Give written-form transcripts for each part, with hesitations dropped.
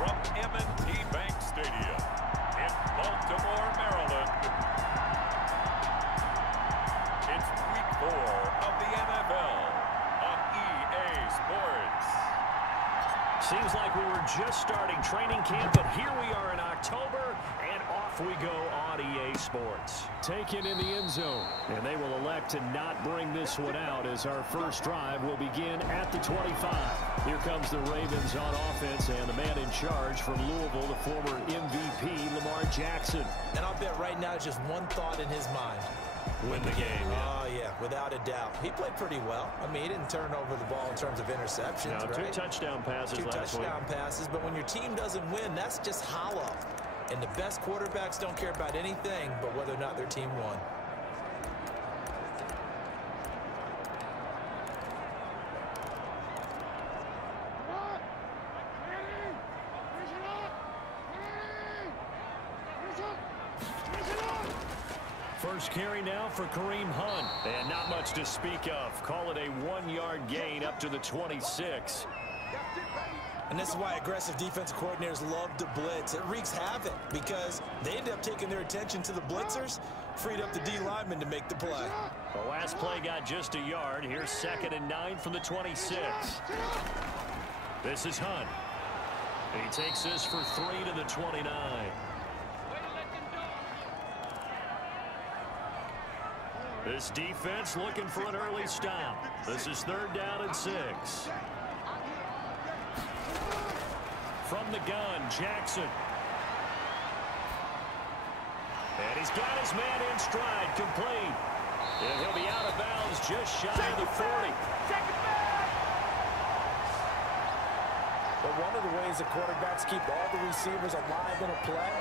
from M&T Bank Stadium in Baltimore, Maryland. It's week 4 of the NFL on EA Sports. Seems like we were just starting training camp, but here we are in October, and off we go on EA Sports. Taken in the end zone, and they will elect to not bring this one out as our first drive will begin at the 25. Here comes the Ravens on offense, and the man in charge from Louisville, the former MVP, Lamar Jackson. And I'll bet right now just one thought in his mind. Win the game. Oh, yeah, without a doubt. He played pretty well. I mean, he didn't turn over the ball in terms of interceptions, no, right? 2 touchdown passes Two last week. touchdown passes, but when your team doesn't win, that's just hollow. And the best quarterbacks don't care about anything but whether or not their team won. First carry now for Kareem Hunt. And not much to speak of. Call it a 1-yard gain up to the 26. And this is why aggressive defensive coordinators love to blitz. It wreaks havoc because they end up taking their attention to the blitzers, freed up the D lineman to make the play. The last play got just a yard. Here's 2nd and 9 from the 26. This is Hunt. He takes this for 3 to the 29. This defense looking for an early stop. This is 3rd down and 6. From the gun, Jackson. And he's got his man in stride, complete. And he'll be out of bounds just shy of the 40. But one of the ways the quarterbacks keep all the receivers alive in a play,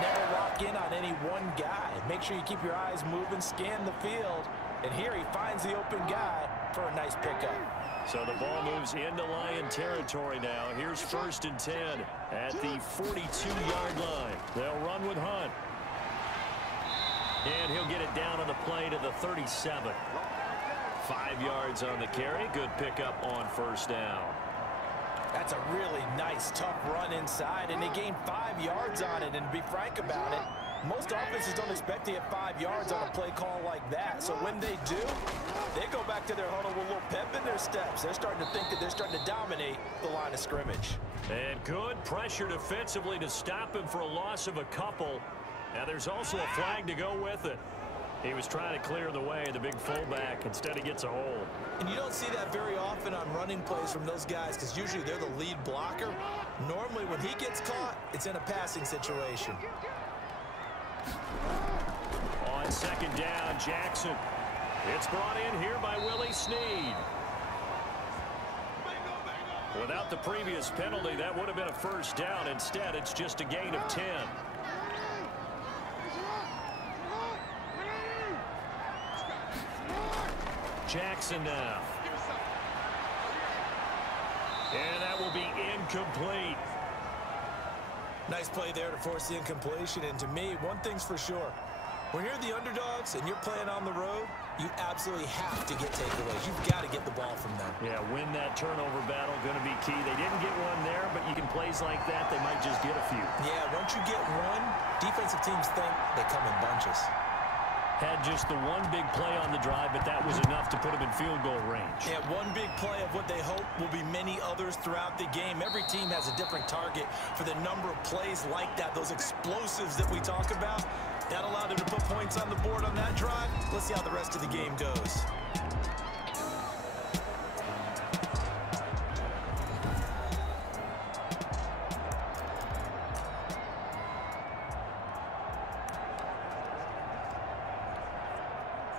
never lock in on any one guy. Make sure you keep your eyes moving, scan the field. And here he finds the open guy for a nice pickup. So the ball moves into Lion territory now. Here's 1st and 10 at the 42-yard line. They'll run with Hunt. And he'll get it down on the play to the 37. 5 yards on the carry. Good pickup on 1st down. That's a really nice, tough run inside, and they gained 5 yards on it. And to be frank about it, most offenses don't expect to get 5 yards on a play call like that. So when they do, they go back to their huddle with a little pep in their steps. They're starting to think that they're starting to dominate the line of scrimmage. And good pressure defensively to stop him for a loss of a couple. Now there's also a flag to go with it. He was trying to clear the way, the big fullback. Instead, he gets a hold. And you don't see that very often on running plays from those guys because usually they're the lead blocker. Normally, when he gets caught, it's in a passing situation. On 2nd down, Jackson. It's brought in here by Willie Snead. Without the previous penalty, that would have been a 1st down. Instead, it's just a gain of 10. Jackson now. And that will be incomplete. Nice play there to force the incompletion. And to me, one thing's for sure. When you're the underdogs and you're playing on the road, you absolutely have to get takeaways. You've got to get the ball from them. Yeah, win that turnover battle, going to be key. They didn't get one there, but you can plays like that, they might just get a few. Yeah, once you get one, defensive teams think they come in bunches. Had just the one big play on the drive, but that was enough to put him in field goal range. Yeah, one big play of what they hope will be many others throughout the game. Every team has a different target for the number of plays like that, those explosives that we talk about. That allowed them to put points on the board on that drive. Let's see how the rest of the game goes.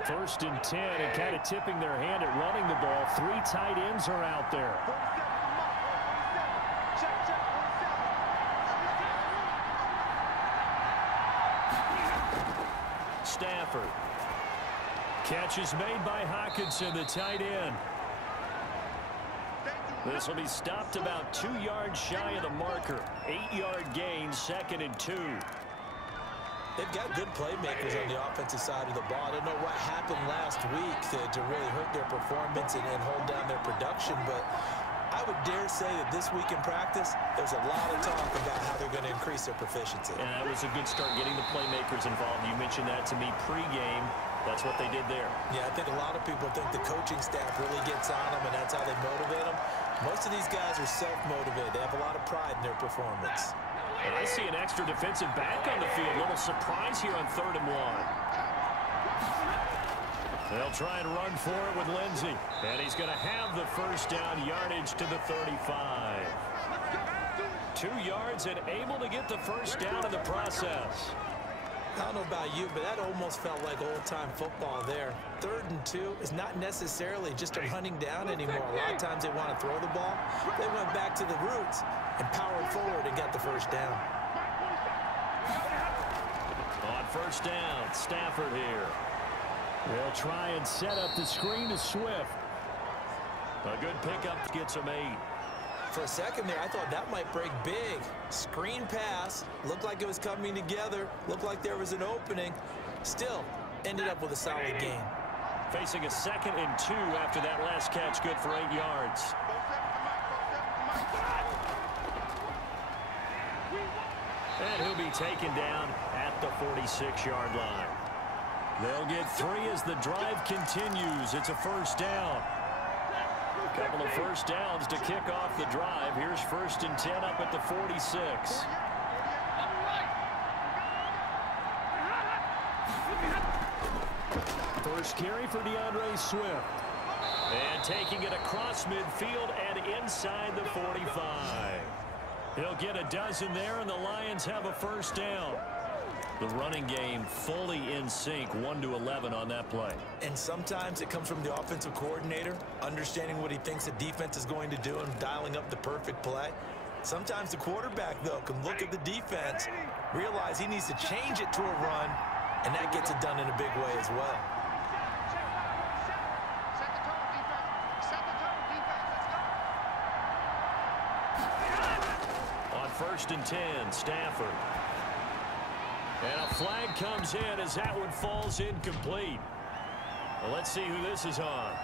First and 10, and kind of tipping their hand at running the ball. 3 tight ends are out there. Stafford. Catch is made by Hawkinson, the tight end. This will be stopped about 2 yards shy of the marker. 8-yard gain, 2nd and 2. They've got good playmakers on the offensive side of the ball. I don't know what happened last week to really hurt their performance and hold down their production, but I would dare say that this week in practice, there's a lot of talk about how they're going to increase their proficiency. And that was a good start getting the playmakers involved. You mentioned that to me pregame. That's what they did there. Yeah, I think a lot of people think the coaching staff really gets on them, and that's how they motivate them. Most of these guys are self-motivated. They have a lot of pride in their performance. And I see an extra defensive back on the field. Little surprise here on 3rd and 1. They'll try and run for it with Lindsey. And he's going to have the first down, yardage to the 35. 2 yards and able to get the first down in the process. I don't know about you, but that almost felt like old-time football there. 3rd and 2 is not necessarily just a hunting down anymore. A lot of times they want to throw the ball. They went back to the roots and powered forward and got the first down. On first down, Stafford here. They'll try and set up the screen to Swift. A good pickup gets him 8. For a second there, I thought that might break big. Screen pass. Looked like it was coming together. Looked like there was an opening. Still, ended up with a solid gain. Facing a 2nd and 2 after that last catch. Good for 8 yards. And he'll be taken down at the 46-yard line. They'll get 3 as the drive continues. It's a first down. A couple of first downs to kick off the drive. Here's 1st and 10 up at the 46. First carry for DeAndre Swift. And taking it across midfield and inside the 45. He'll get a dozen there, and the Lions have a first down. The running game fully in sync, 1-11 on that play. And sometimes it comes from the offensive coordinator, understanding what he thinks the defense is going to do and dialing up the perfect play. Sometimes the quarterback, though, can look at the defense, realize he needs to change it to a run, and that gets it done in a big way as well. On 1st and 10, Stafford. And a flag comes in as that one falls incomplete. Well, let's see who this is on.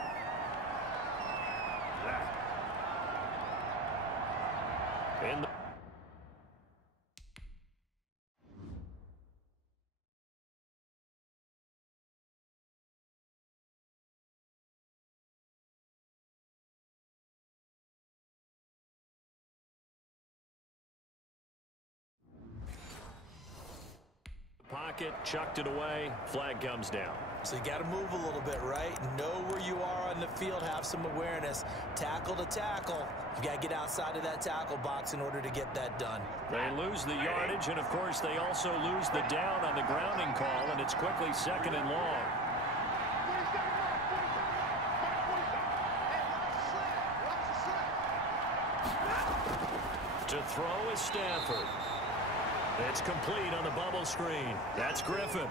In the pocket, chucked it away, flag comes down. So you got to move a little bit, right? Know where you are on the field, have some awareness. Tackle to tackle. You got to get outside of that tackle box in order to get that done. They lose the yardage, and of course they also lose the down on the grounding call, and it's quickly 2nd and long. To throw is Stafford. It's complete on the bubble screen. That's Griffin.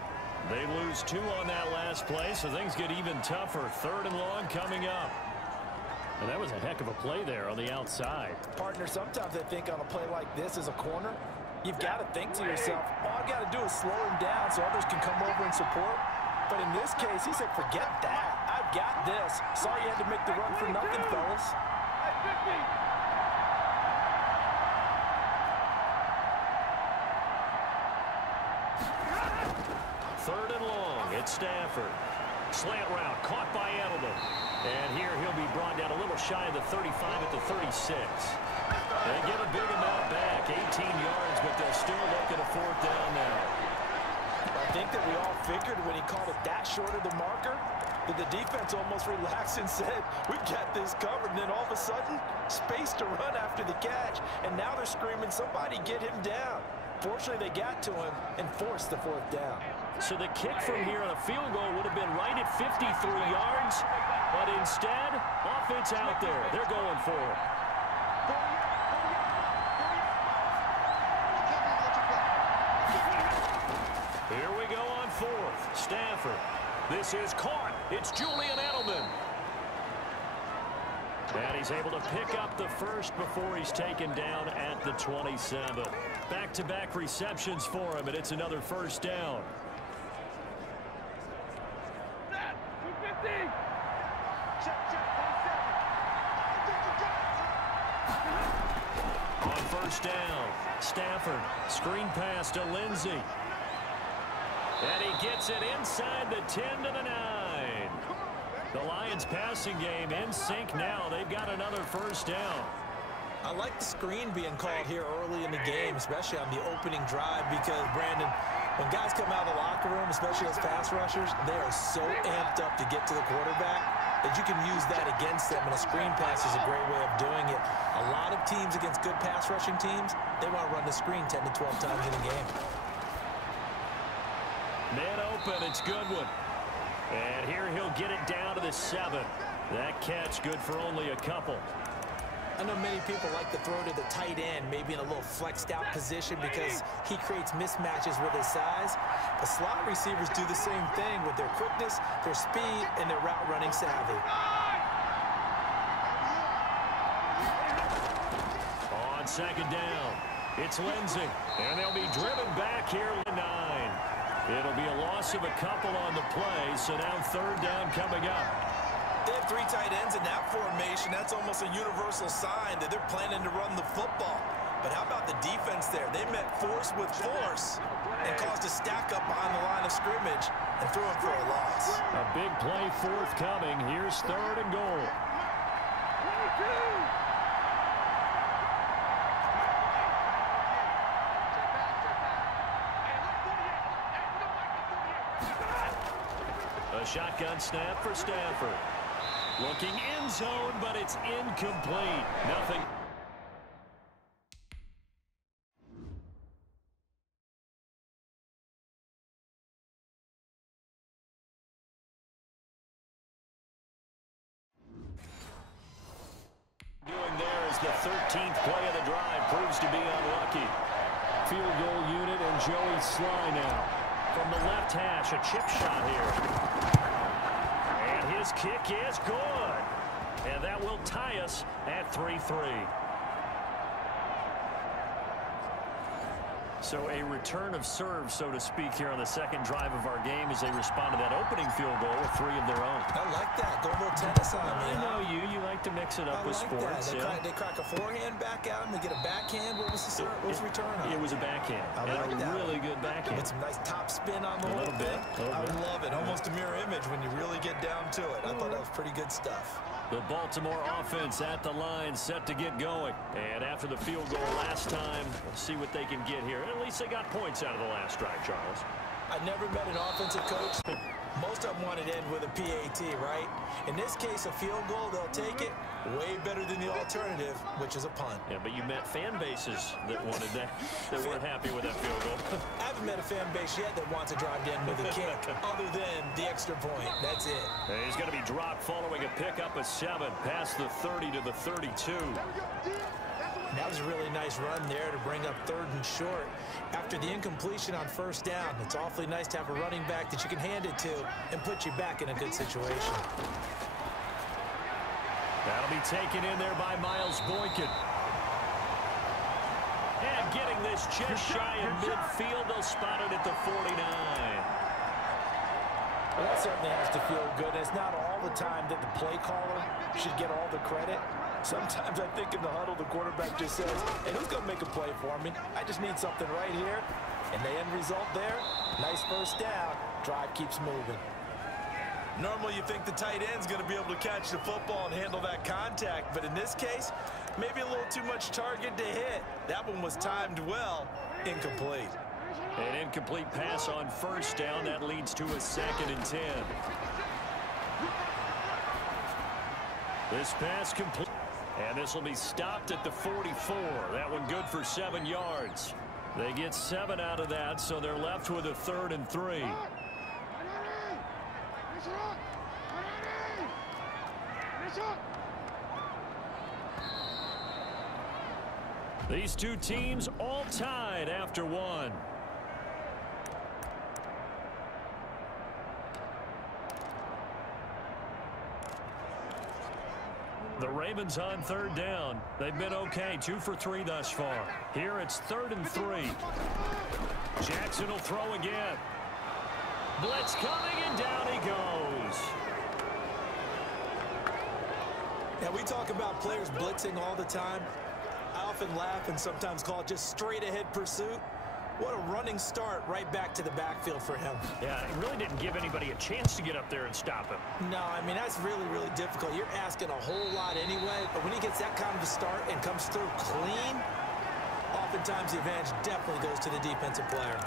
They lose 2 on that last play, so things get even tougher. 3rd and long coming up. And that was a heck of a play there on the outside. Partner, sometimes I think on a play like this as a corner, you've got to think to yourself, all I got to do is slow him down so others can come over and support. But in this case, he said, forget that. I've got this. Sorry you had to make the run for nothing, fellas. 3rd and long, it's Stafford. Slant route, caught by Edelman. And here he'll be brought down a little shy of the 35 at the 36. They get a big amount back, 18 yards, but they'll still look at a 4th down now. I think that we all figured when he called it that short of the marker, that the defense almost relaxed and said, we've got this covered. And then all of a sudden, space to run after the catch. And now they're screaming, somebody get him down. Fortunately, they got to him and forced the 4th down. So the kick from here on a field goal would have been right at 53 yards, but instead, offense out there. They're going for it. Here we go on 4th. Stafford. This is caught. It's Julian Edelman. And he's able to pick up the first before he's taken down at the 27. Back-to-back receptions for him, and it's another first down. first down. Stafford, screen pass to Lindsey. And he gets it inside the 10 to the 9. The Lions passing game in sync now. They've got another first down. I like the screen being called here early in the game, especially on the opening drive, because, Brandon, when guys come out of the locker room, especially as pass rushers, they are so amped up to get to the quarterback that you can use that against them, and a screen pass is a great way of doing it. A lot of teams against good pass rushing teams, they want to run the screen 10 to 12 times in a game. Man open, it's Goodwin. And here he'll get it down to the 7. That catch good for only a couple. I know many people like to throw to the tight end, maybe in a little flexed out position because he creates mismatches with his size. The slot receivers do the same thing with their quickness, their speed, and their route running savvy. On second down, it's Lindsey. And they'll be driven back here to 9. It'll be a loss of a couple on the play, so now third down coming up. They have 3 tight ends in that formation. That's almost a universal sign that they're planning to run the football. But how about the defense there? They met force with force and caused a stack up behind the line of scrimmage and threw him for a loss. A big play forthcoming. Here's third and goal. A shotgun snap for Stafford. Looking end zone, but it's incomplete. Nothing. Doing there is the 13th play of the drive. Proves to be unlucky. Field goal unit and Joey Sly now. From the left hash, a chip shot here. His kick is good. And that will tie us at 3-3. So a return of serve, so to speak, here on the second drive of our game as they respond to that opening field goal with 3 of their own. I like that. Go a little tennis on me. I know you. You like to mix it up with sports. They crack a forehand back at him. They get a backhand. What was the return on? It was a backhand. And a really good backhand. With some nice top spin on the whole thing. I love it. Almost a mirror image when you really get down to it. I thought that was pretty good stuff. The Baltimore offense at the line, set to get going. And after the field goal last time, we'll see what they can get here. At least they got points out of the last drive, Charles. I never met an offensive coach. Most of them want it to end with a PAT, right? In this case, a field goal, they'll take it. Way better than the alternative, which is a punt. Yeah, but you met fan bases that wanted that, that weren't happy with that field goal. I haven't met a fan base yet that wants to drive in with a kick, other than the extra point. That's it. And he's going to be dropped following a pickup of 7, past the 30 to the 32. That was a really nice run there to bring up 3rd and short. After the incompletion on first down, it's awfully nice to have a running back that you can hand it to and put you back in a good situation. That'll be taken in there by Miles Boykin. And getting this just shy of midfield, they'll spot it at the 49. Well, that certainly has to feel good. It's not all the time that the play caller should get all the credit. Sometimes I think in the huddle, the quarterback just says, hey, who's going to make a play for me? I just need something right here. And the end result there, nice first down. Drive keeps moving. Normally you think the tight end's going to be able to catch the football and handle that contact. But in this case, maybe a little too much target to hit. That one was timed well. Incomplete. An incomplete pass on first down. That leads to a 2nd and 10. This pass complete. And this will be stopped at the 44. That one good for 7 yards. They get 7 out of that, so they're left with a 3rd and 3. These two teams all tied after 1. The Ravens on 3rd down. They've been okay, 2 for 3 thus far. Here it's 3rd and 3. Jackson will throw again. Blitz coming, and down he goes. Now, we talk about players blitzing all the time. I often laugh and sometimes call it just straight-ahead pursuit. What a running start right back to the backfield for him. Yeah, he really didn't give anybody a chance to get up there and stop him. No, I mean, that's really, really difficult. You're asking a whole lot anyway, but when he gets that kind of a start and comes through clean, oftentimes the advantage definitely goes to the defensive player.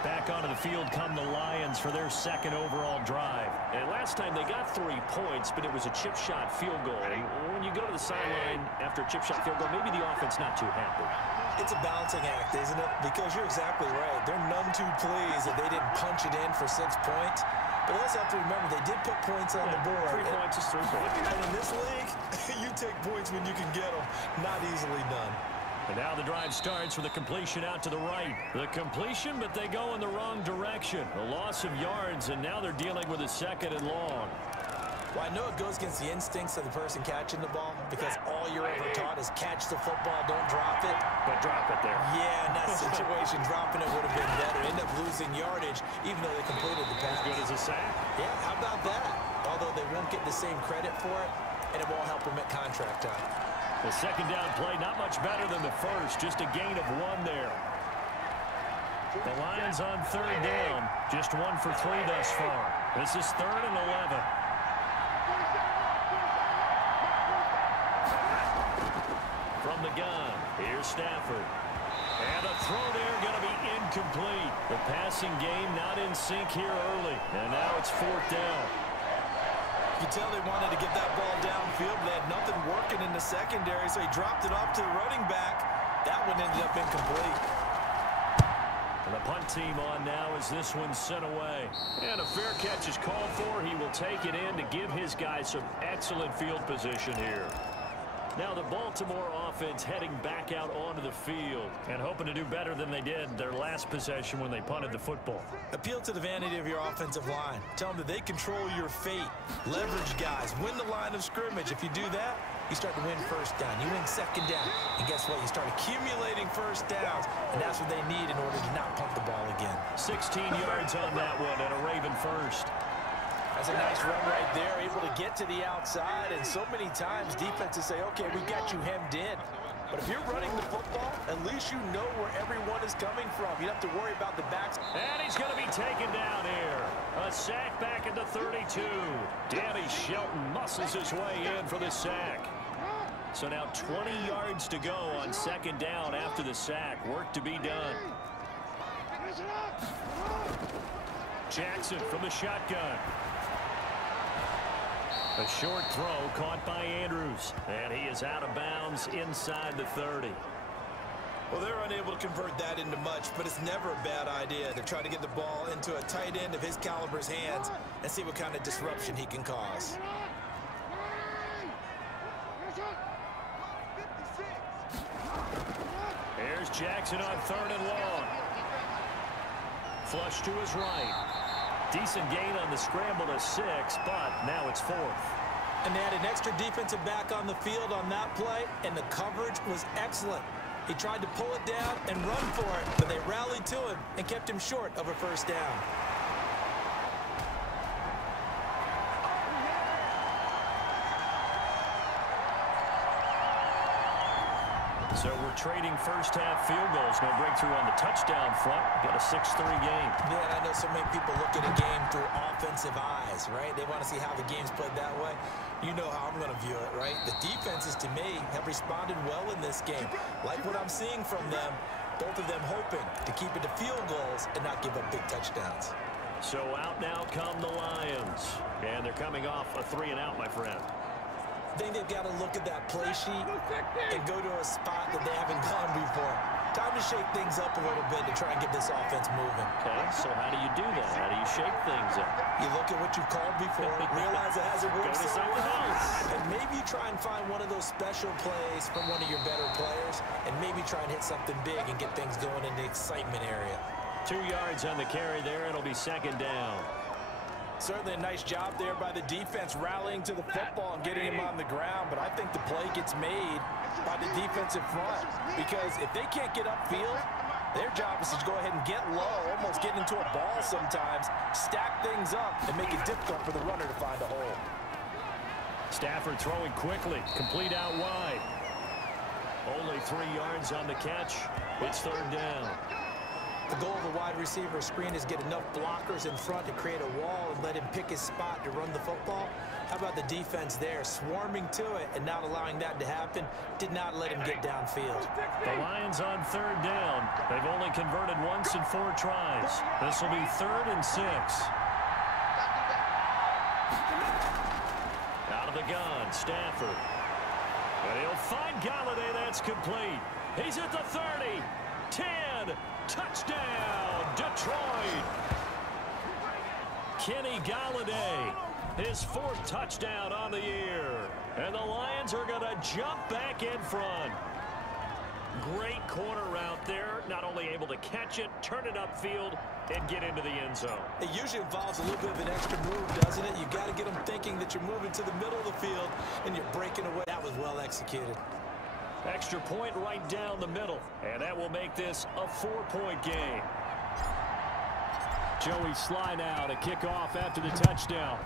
Back onto the field come the Lions for their second overall drive. And last time they got 3 points, but it was a chip shot field goal. And when you go to the sideline after a chip shot field goal, maybe the offense not too happy. It's a balancing act, isn't it? Because you're exactly right. They're none too pleased that they didn't punch it in for 6 points. But let's have to remember, they did put points on the board. 3 points is 3 points. And in this league, you take points when you can get them. Not easily done. And now the drive starts with a completion out to the right. The completion, but they go in the wrong direction. A loss of yards, and now they're dealing with a 2nd and long. Well, I know it goes against the instincts of the person catching the ball because all you're ever taught is catch the football, don't drop it. But drop it there. Yeah, in that situation, dropping it would have been better. End up losing yardage, even though they completed the pass. As good as a sack. Yeah, how about that? Although they won't get the same credit for it, and it won't help them at contract time. The second down play, not much better than the first. Just a gain of 1 there. The Lions on 3rd down. Just 1 for 3 thus far. This is 3rd and 11. From the gun, here's Stafford. And a throw there going to be incomplete. The passing game not in sync here early. And now it's 4th down. You can tell they wanted to get that ball downfield. They had nothing working in the secondary, so he dropped it off to the running back. That one ended up incomplete. And the punt team on now as this one's sent away. And a fair catch is called for. He will take it in to give his guys some excellent field position here. Now the Baltimore offense heading back out onto the field and hoping to do better than they did their last possession when they punted the football. Appeal to the vanity of your offensive line. Tell them that they control your fate. Leverage guys. Win the line of scrimmage. If you do that, you start to win 1st down. You win 2nd down. And guess what? You start accumulating 1st downs. And that's what they need in order to not punt the ball again. 16 yards on that one and a Raven first. That's a nice run right there, able to get to the outside, and so many times defenses say, okay, we got you hemmed in. But if you're running the football, at least you know where everyone is coming from. You don't have to worry about the backs. And he's going to be taken down here. A sack back at the 32. Danny Shelton muscles his way in for the sack. So now 20 yards to go on 2nd down after the sack. Work to be done. Jackson from the shotgun. A short throw caught by Andrews. And he is out of bounds inside the 30. Well, they're unable to convert that into much, but it's never a bad idea to try to get the ball into a tight end of his caliber's hands and see what kind of disruption he can cause. Here's Jackson on 3rd and long. Flush to his right. Decent gain on the scramble to 6, but now it's 4th. And they had an extra defensive back on the field on that play, and the coverage was excellent. He tried to pull it down and run for it, but they rallied to him and kept him short of a 1st down. So we're trading first-half field goals. No breakthrough on the touchdown front. Got a 6-3 game. Yeah, and I know so many people look at a game through offensive eyes, right? They want to see how the game's played that way. You know how I'm going to view it, right? The defenses, to me, have responded well in this game. Like what I'm seeing from them, both of them hoping to keep it to field goals and not give up big touchdowns. So out now come the Lions. And they're coming off a 3-and-out, my friend. I think they've got to look at that play sheet and go to a spot that they haven't gone before. Time to shake things up a little bit to try and get this offense moving. Okay, so how do you do that? How do you shake things up? You look at what you've called before, realize it hasn't worked Go to so something well, else. and maybe you try and find one of those special plays from one of your better players, and maybe try and hit something big and get things going in the excitement area. 2 yards on the carry there. It'll be 2nd down. Certainly a nice job there by the defense rallying to the football and getting him on the ground, but I think the play gets made by the defensive front because if they can't get upfield, their job is to go ahead and get low, almost get into a ball sometimes, stack things up, and make it difficult for the runner to find a hole. Stafford throwing quickly, complete out wide. Only 3 yards on the catch. It's third down. The goal of a wide receiver screen is get enough blockers in front to create a wall and let him pick his spot to run the football. How about the defense there, swarming to it and not allowing that to happen? Did not let him get downfield. The Lions on third down. They've only converted once in 4 tries. This will be 3rd and 6. Out of the gun, Stafford. And he'll find Galladay. That's complete. He's at the 30. 10. Touchdown, Detroit. Kenny Galladay, his 4th touchdown on the year. And the Lions are going to jump back in front. Great corner route there. Not only able to catch it, turn it upfield, and get into the end zone. It usually involves a little bit of an extra move, doesn't it? You've got to get them thinking that you're moving to the middle of the field and you're breaking away. That was well executed. Extra point right down the middle, and that will make this a 4-point game. Joey Sly now to kick off after the touchdown.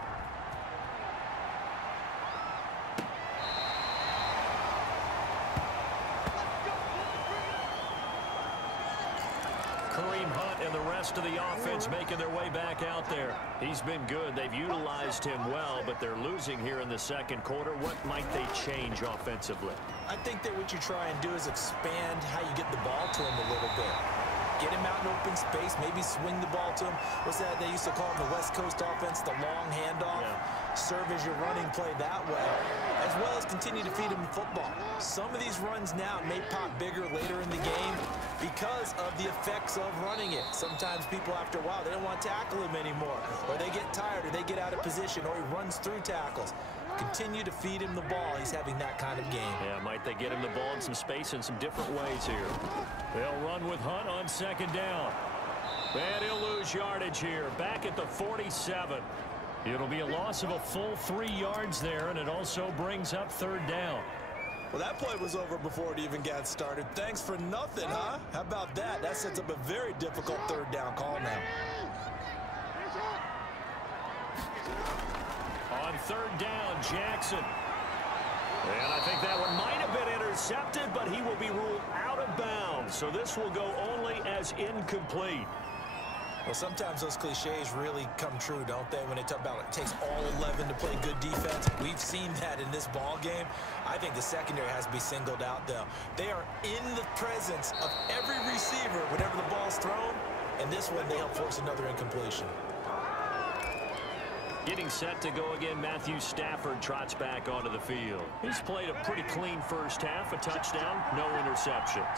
Kareem Hunt and the rest of the offense making their way back out there. He's been good. They've utilized him well, but they're losing here in the second quarter. What might they change offensively? I think that what you try and do is expand how you get the ball to him a little bit. Get him out in open space, maybe swing the ball to him. What's that they used to call the West Coast offense, the long handoff? Yeah. Serve as your running play that way, as well as continue to feed him the football. Some of these runs now may pop bigger later in the game because of the effects of running it. Sometimes people, after a while, they don't want to tackle him anymore, or they get tired, or they get out of position, or he runs through tackles. Continue to feed him the ball. He's having that kind of game. Yeah, might they get him the ball in some space in some different ways here. They'll run with Hunt on second down. And he'll lose yardage here. Back at the 47. It'll be a loss of a full 3 yards there, and it also brings up third down. Well, that play was over before it even got started. Thanks for nothing, huh? How about that? That sets up a very difficult third down call now. On third down, Jackson. And I think that one might have been intercepted, but he will be ruled out of bounds. So this will go only as incomplete. Well, sometimes those cliches really come true, don't they? When they talk about it takes all 11 to play good defense. We've seen that in this ball game. I think the secondary has to be singled out, though. They are in the presence of every receiver whenever the ball's thrown. And this one, they help force another incompletion. Getting set to go again, Matthew Stafford trots back onto the field. He's played a pretty clean first half, a touchdown, no interceptions.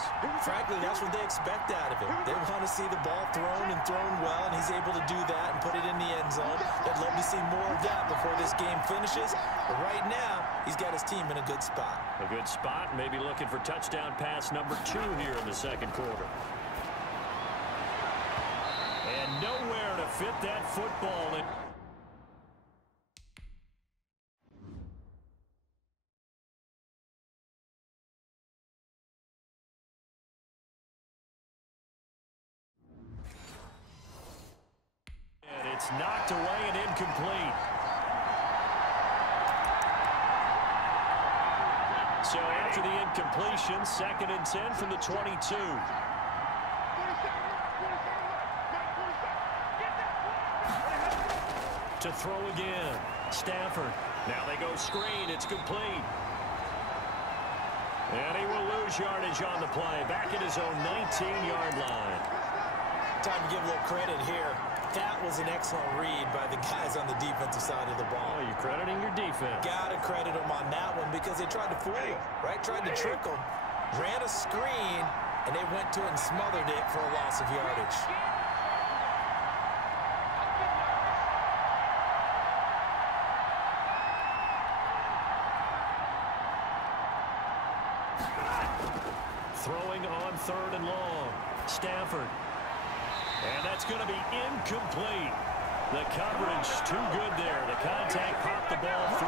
Frankly, that's what they expect out of him. They want to see the ball thrown and thrown well, and he's able to do that and put it in the end zone. They'd love to see more of that before this game finishes. But right now, he's got his team in a good spot. A good spot, maybe looking for touchdown pass number 2 here in the second quarter. And nowhere to fit that football in. It's knocked away and incomplete. So after the incompletion, 2nd and 10 from the 22. To throw again. Stafford. Now they go screen. It's complete. And he will lose yardage on the play. Back at his own 19-yard line. Time to give a little credit here. That was an excellent read by the guys on the defensive side of the ball. Oh, you're crediting your defense. Got to credit them on that one because they tried to fool him, right? Tried to trick him. Ran a screen, and they went to it and smothered it for a loss of yardage. Throwing on 3rd and long. Stafford. And that's going to be incomplete. The coverage too good there. The contact popped the ball through.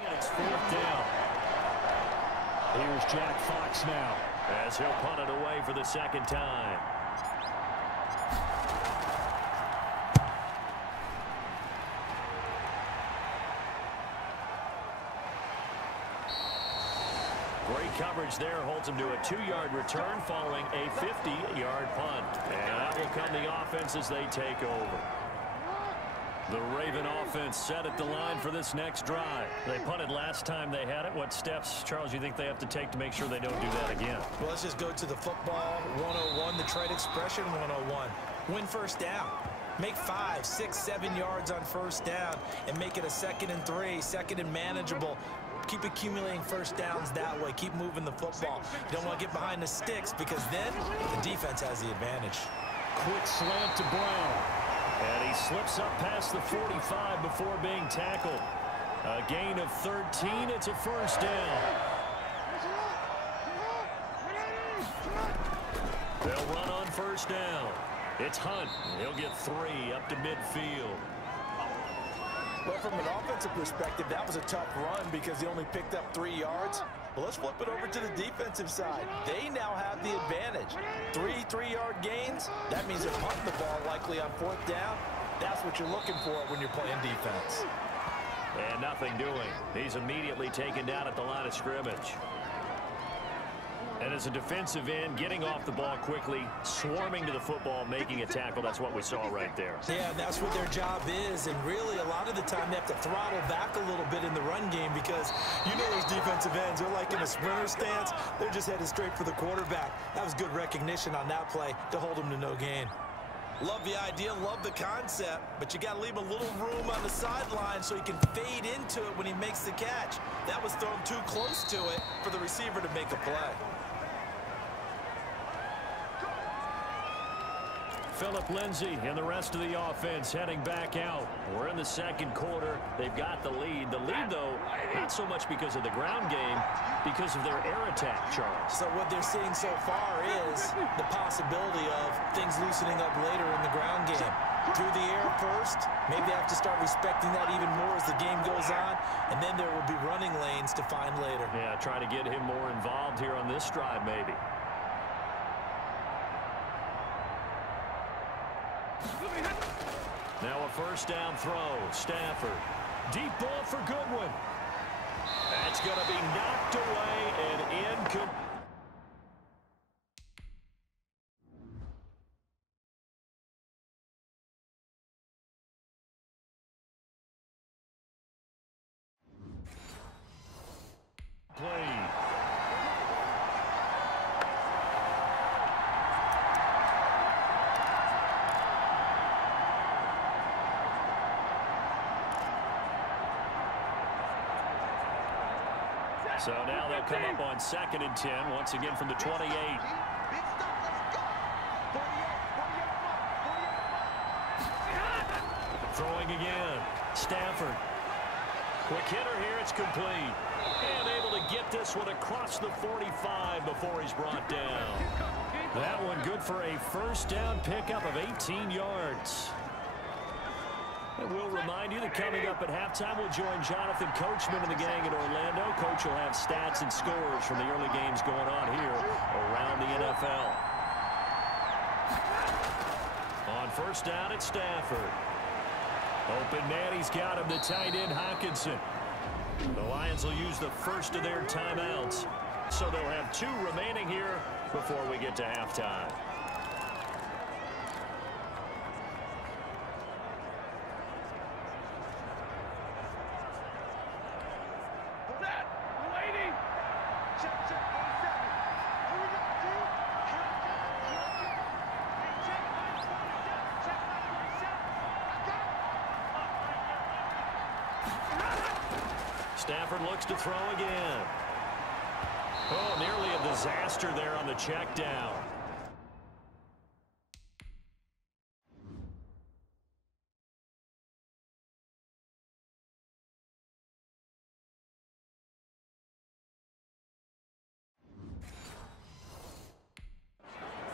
And it's 4th down. Here's Jack Fox now as he'll punt it away for the second time. Great coverage there, holds him to a 2-yard return following a 50-yard punt. And that will come the offense as they take over. The Raven offense set at the line for this next drive. They punted last time they had it. What steps, Charles, you think they have to take to make sure they don't do that again? Well, let's just go to the football 101, the trade expression 101. Win first down. Make 5, 6, 7 yards on first down and make it a 2nd and 3, 2nd and manageable. Keep accumulating first downs that way. Keep moving the football. You don't want to get behind the sticks because then the defense has the advantage. Quick slant to Brown. And he slips up past the 45 before being tackled. A gain of 13. It's a first down. They'll run on first down. It's Hunt. He'll get 3 up to midfield. Well, from an offensive perspective, that was a tough run because he only picked up 3 yards. Well, let's flip it over to the defensive side. They now have the advantage. 3 3-yard gains. That means they're punting the ball likely on 4th down. That's what you're looking for when you're playing defense. And nothing doing. He's immediately taken down at the line of scrimmage. And as a defensive end, getting off the ball quickly, swarming to the football, making a tackle, that's what we saw right there. Yeah, that's what their job is. And really, a lot of the time, they have to throttle back a little bit in the run game because you know those defensive ends, they're like in a sprinter stance. They're just headed straight for the quarterback. That was good recognition on that play to hold him to no gain. Love the idea, love the concept, but you got to leave a little room on the sideline so he can fade into it when he makes the catch. That was thrown too close to it for the receiver to make a play. Phillip Lindsay and the rest of the offense heading back out. We're in the second quarter. They've got the lead. The lead, though, not so much because of the ground game, because of their air attack, Charles. So what they're seeing so far is the possibility of things loosening up later in the ground game. Through the air first, maybe they have to start respecting that even more as the game goes on, and then there will be running lanes to find later. Yeah, try to get him more involved here on this drive, maybe. Now a first down throw. Stafford. Deep ball for Goodwin. That's going to be knocked away and incomplete. So now they'll come up on 2nd and 10, once again from the 28. Throwing again. Stafford. Quick hitter here. It's complete. And able to get this one across the 45 before he's brought down. That one good for a first down pickup of 18 yards. And we'll remind you that coming up at halftime, we'll join Jonathan Coachman and the gang in Orlando. Coach will have stats and scores from the early games going on here around the NFL. On first down, it's Stafford. Open man, he's got him, the tight end, Hockenson. The Lions will use the first of their timeouts. So they'll have 2 remaining here before we get to halftime. Stafford looks to throw again. Oh, nearly a disaster there on the check down.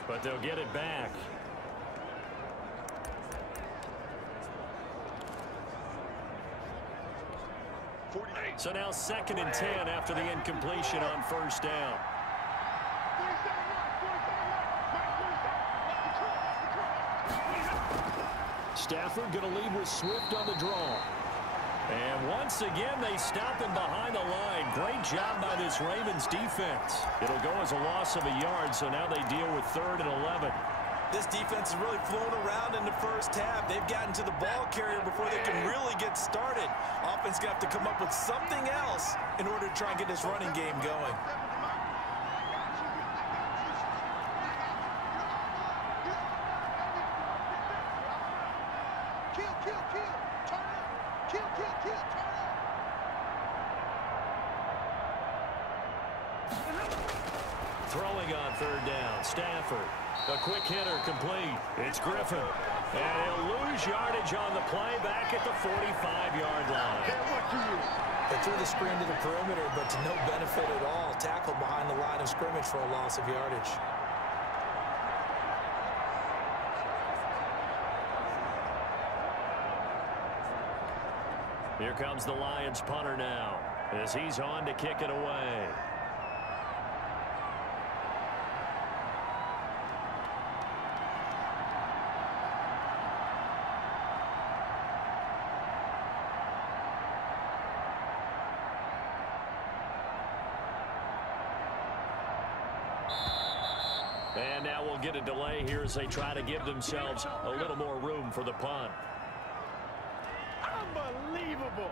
But they'll get it back. So now 2nd and 10 after the incompletion on first down. Stafford going to lead with Swift on the draw. And once again, they stop him behind the line. Great job by this Ravens defense. It'll go as a loss of a yard, so now they deal with 3rd and 11. This defense has really flown around in the first half. They've gotten to the ball carrier before they can really get started. Offense going to have to come up with something else in order to try and get this running game going. Throwing on 3rd down, Stafford. A quick hitter complete. It's Griffin. And he'll lose yardage on the play back at the 45-yard line. They threw the screen to the perimeter, but to no benefit at all. Tackled behind the line of scrimmage for a loss of yardage. Here comes the Lions punter now as he's on to kick it away. And now we'll get a delay here as they try to give themselves a little more room for the punt. Unbelievable.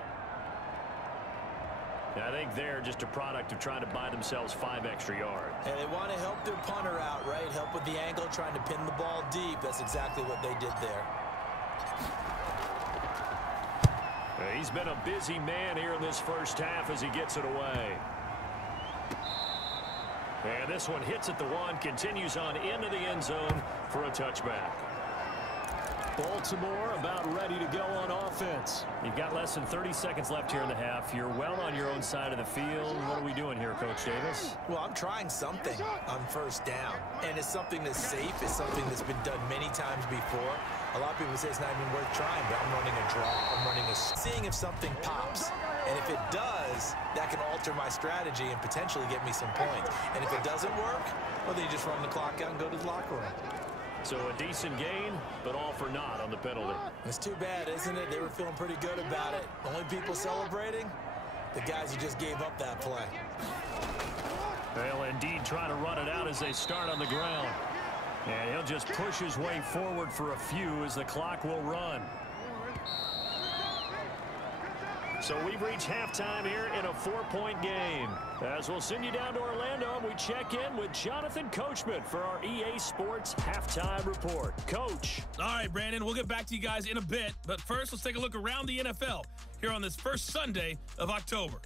I think they're just a product of trying to buy themselves 5 extra yards. And they want to help their punter out, right? Help with the angle, trying to pin the ball deep. That's exactly what they did there. He's been a busy man here in this first half as he gets it away. And this one hits at the 1, continues on into the end zone for a touchback. Baltimore about ready to go on offense. You've got less than 30 seconds left here in the half. You're well on your own side of the field. What are we doing here, Coach Davis? Well, I'm trying something on first down. And it's something that's safe. It's something that's been done many times before. A lot of people say it's not even worth trying, but I'm running a draw. I'm running seeing if something pops. And if it does, that can alter my strategy and potentially get me some points. And if it doesn't work, well, then you just run the clock out and go to the locker room. So a decent gain, but all for naught on the penalty. It's too bad, isn't it? They were feeling pretty good about it. Only people celebrating, the guys who just gave up that play. They'll indeed try to run it out as they start on the ground. And he'll just push his way forward for a few as the clock will run. So we've reached halftime here in a 4-point game. As we'll send you down to Orlando, and we check in with Jonathan Coachman for our EA Sports Halftime Report. Coach. All right, Brandon, we'll get back to you guys in a bit. But first, let's take a look around the NFL here on this first Sunday of October.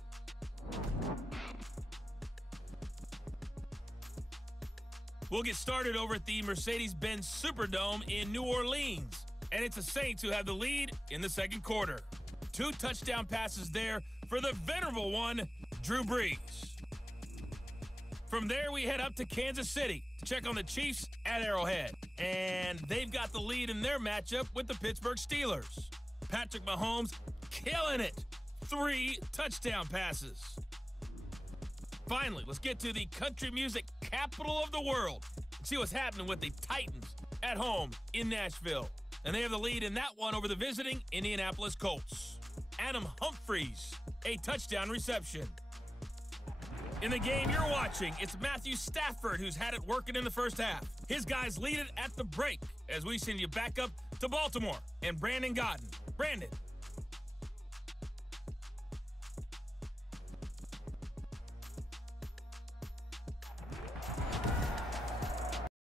We'll get started over at the Mercedes-Benz Superdome in New Orleans. And it's the Saints who have the lead in the second quarter. 2 touchdown passes there for the venerable one, Drew Brees. From there, we head up to Kansas City to check on the Chiefs at Arrowhead. And they've got the lead in their matchup with the Pittsburgh Steelers. Patrick Mahomes killing it. 3 touchdown passes. Finally, let's get to the country music capital of the world and see what's happening with the Titans at home in Nashville. And they have the lead in that one over the visiting Indianapolis Colts. Adam Humphries, a touchdown reception. In the game you're watching, it's Matthew Stafford who's had it working in the first half. His guys lead it at the break as we send you back up to Baltimore and Brandon Godden. Brandon.